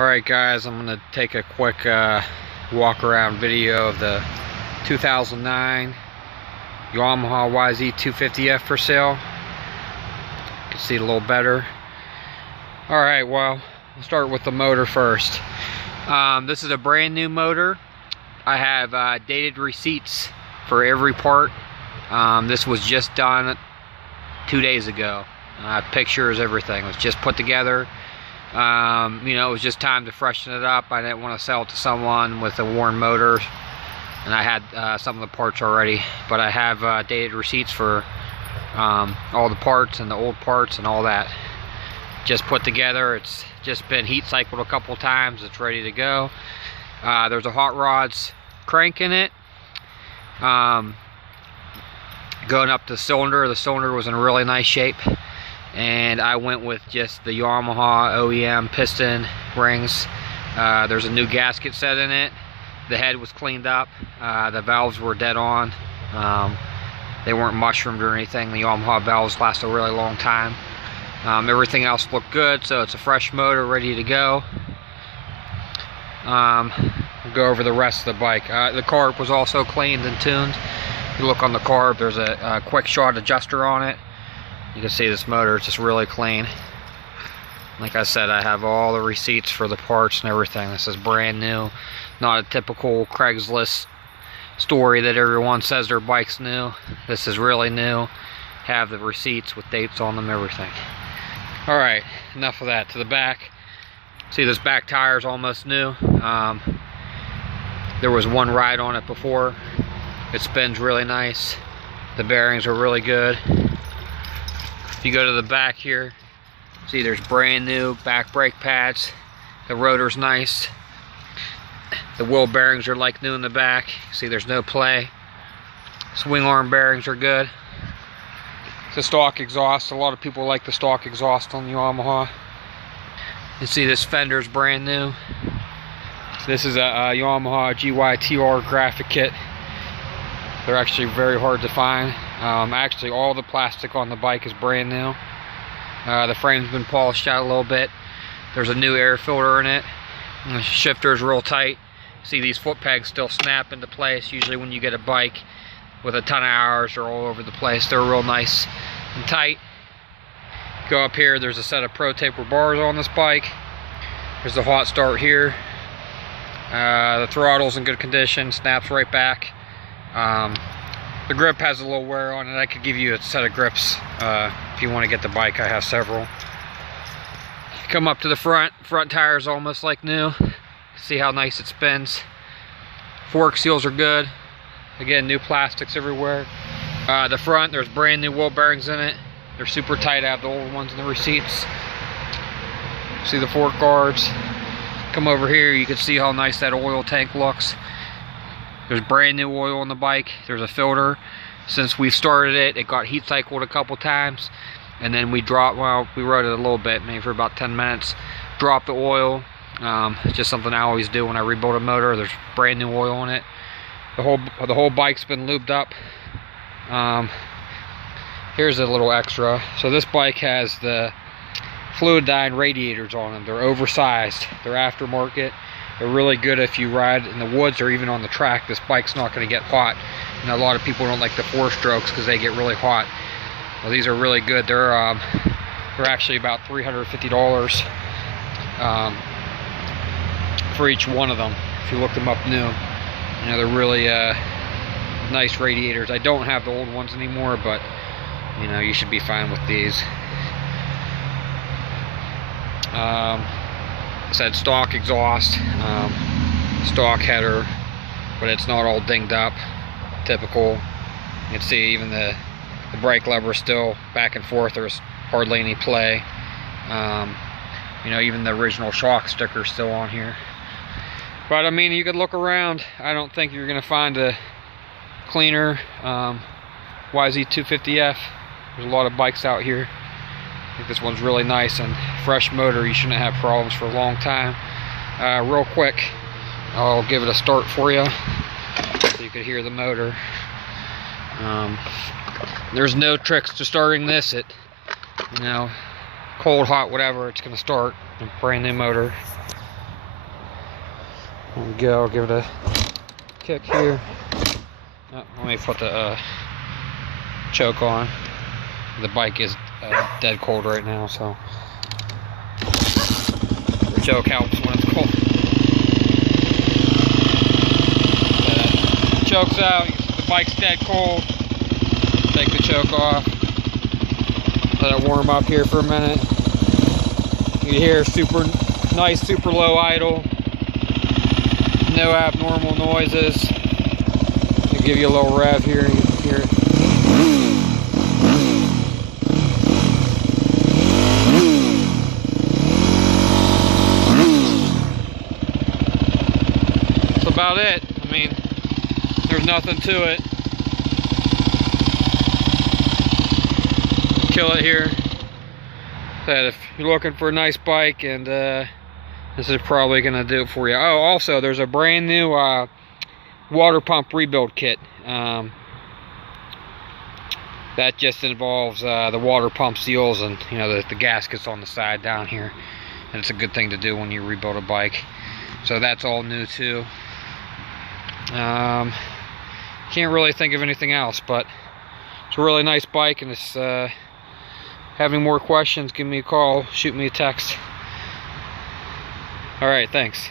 Alright guys, I'm going to take a quick walk around video of the 2009 Yamaha YZ250F for sale. You can see it a little better. Alright, well, we'll start with the motor first. This is a brand new motor. I have dated receipts for every part. This was just done 2 days ago. Pictures, everything. It was just put together. You know, it was just time to freshen it up. I didn't want to sell it to someone with a worn motor, and I had some of the parts already, but I have dated receipts for all the parts and the old parts and all that. Just put together. It's just been heat cycled a couple times. It's ready to go. There's a hot rods crank in it. Going up the cylinder was in really nice shape, and I went with just the Yamaha OEM piston rings. There's a new gasket set in it. The head was cleaned up. The valves were dead on. They weren't mushroomed or anything. The Yamaha valves last a really long time. Everything else looked good, so it's a fresh motor ready to go. We'll go over the rest of the bike. The carb was also cleaned and tuned. If you look on the carb, there's a quick shot adjuster on it. You can see this motor is just really clean. Like I said, I have all the receipts for the parts and everything. This is brand new. Not a typical Craigslist story that everyone says their bike's new. This is really new. Have the receipts with dates on them, everything. Alright, enough of that. To the back. See, this back tire is almost new. There was one ride on it before. It spins really nice. The bearings are really good. If you go to the back here, see there's brand new back brake pads. The rotor's nice. The wheel bearings are like new in the back. See, there's no play. Swing arm bearings are good. The stock exhaust. A lot of people like the stock exhaust on the Yamaha. You see this fender's brand new. This is a Yamaha GYTR graphic kit. They're actually very hard to find. Actually, all the plastic on the bike is brand new. The frame's been polished out a little bit. There's a new air filter in it. And the shifter's real tight. See, these foot pegs still snap into place. Usually when you get a bike with a ton of hours, they're all over the place. They're real nice and tight. Go up here, there's a set of Pro Taper bars on this bike. There's the hot start here. The throttle's in good condition, snaps right back. The grip has a little wear on it. I could give you a set of grips if you want to get the bike. I have several. Come up to the front. Front tire is almost like new. See how nice it spins. Fork seals are good. Again, new plastics everywhere. The front, there's brand new wheel bearings in it. They're super tight. I have the old ones in the receipts. See the fork guards. Come over here, you can see how nice that oil tank looks. There's brand new oil on the bike. There's a filter. Since we started it, it got heat cycled a couple times, and then we dropped, well, we rode it a little bit, maybe for about 10 minutes. Dropped the oil. It's just something I always do when I rebuild a motor. There's brand new oil in it. The whole bike's been lubed up. Here's a little extra. So this bike has the Fluidyne radiators on them. They're oversized. They're aftermarket. They're really good if you ride in the woods or even on the track. This bike's not going to get hot. And a lot of people don't like the 4-strokes because they get really hot. Well, these are really good. They're actually about $350 for each one of them. If you look them up new, you know, they're really nice radiators. I don't have the old ones anymore, but you know, you should be fine with these. Said stock exhaust, stock header, but it's not all dinged up. Typical. You can see even the brake lever still back and forth. There's hardly any play. You know, even the original shock sticker is still on here. But I mean, you could look around. I don't think you're gonna find a cleaner YZ250F. There's a lot of bikes out here. I think this one's really nice and fresh motor. You shouldn't have problems for a long time. Real quick, I'll give it a start for you so you can hear the motor. There's no tricks to starting this. It, you know, cold, hot, whatever, it's going to start. A brand new motor. There we go. Give it a kick here. Oh, let me put the choke on. The bike is dead cold right now, so the choke helps when it's cold. Choke's out. The bike's dead cold. Take the choke off. Let it warm up here for a minute. You hear super nice, super low idle. No abnormal noises. I'll give you a little rev here. You can hear it. That's about it. I mean, there's nothing to it. Kill it here. That if you're looking for a nice bike, and this is probably gonna do it for you. Oh, also there's a brand new water pump rebuild kit. That just involves the water pump seals and the gaskets on the side down here, and it's a good thing to do when you rebuild a bike. So that's all new too. Can't really think of anything else, but it's a really nice bike, and it's having more questions, give me a call, shoot me a text. All right, thanks.